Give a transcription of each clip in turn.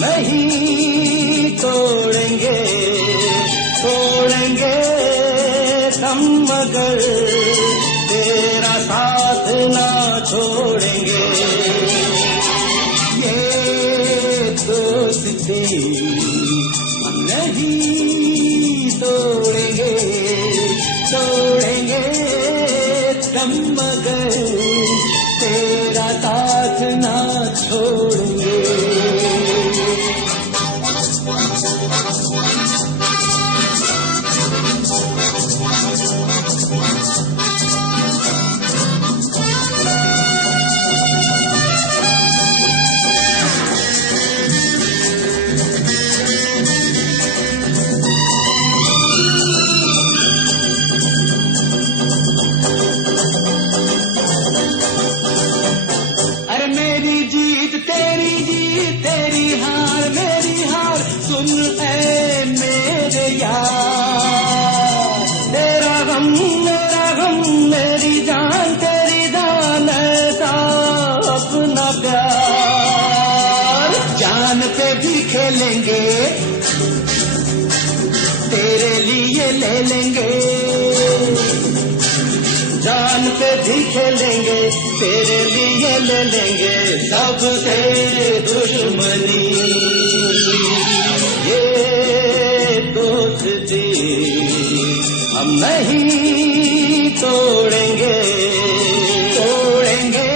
नहीं तोड़ेंगे तोड़ेंगे हम मगर तेरा साथ ना छोड़ेंगे। ये दोस्ती हम नहीं तोड़ेंगे तोड़ेंगे हम मगर तेरा साथ ना छोड़ेंगे। सुन ऐ मेरे यार, तेरा गम मेरी जान तेरी जान ऐसा अपना प्यार। जान पे भी खेलेंगे तेरे लिए ले लेंगे, जान पे भी खेलेंगे तेरे लिए ले लेंगे। सबसे दुश्मनी दोस्ती हम नहीं तोड़ेंगे तोड़ेंगे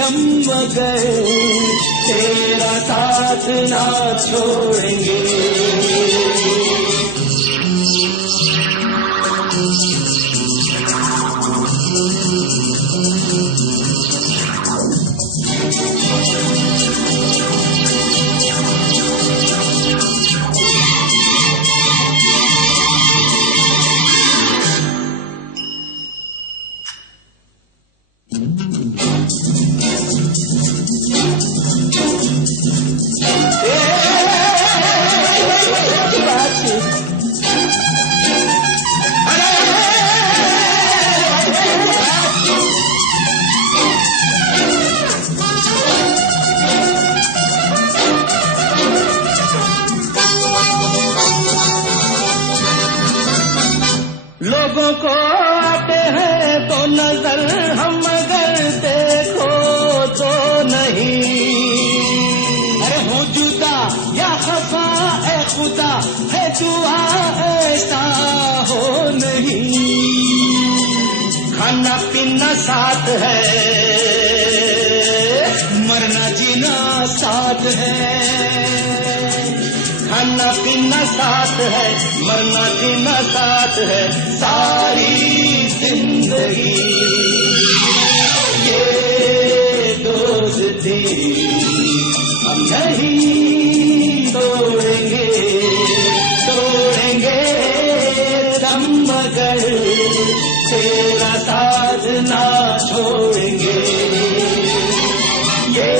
हम मगर तेरा साथ ना छोड़ेंगे। लोगों को आते हैं तो नजर हम मगर देखो तो नहीं। अरे हो जुदा या खफा ए खुदा है दुआ ऐसा हो नहीं। खाना पीना साथ है मरना जीना साथ है। खाना पीना साथ है मरना जीना साथ है सारी जिंदगी। ये दोस्ती हम नहीं तोड़ेंगे तोड़ेंगे हम मगर तेरा साथ ना छोड़ेंगे। ये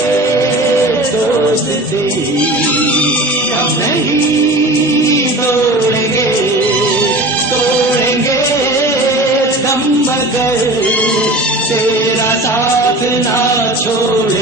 दोस्ती हम नहीं तोड़ेंगे तोड़ेंगे हम मगर तेरा साथ ना छोड़ेंगे।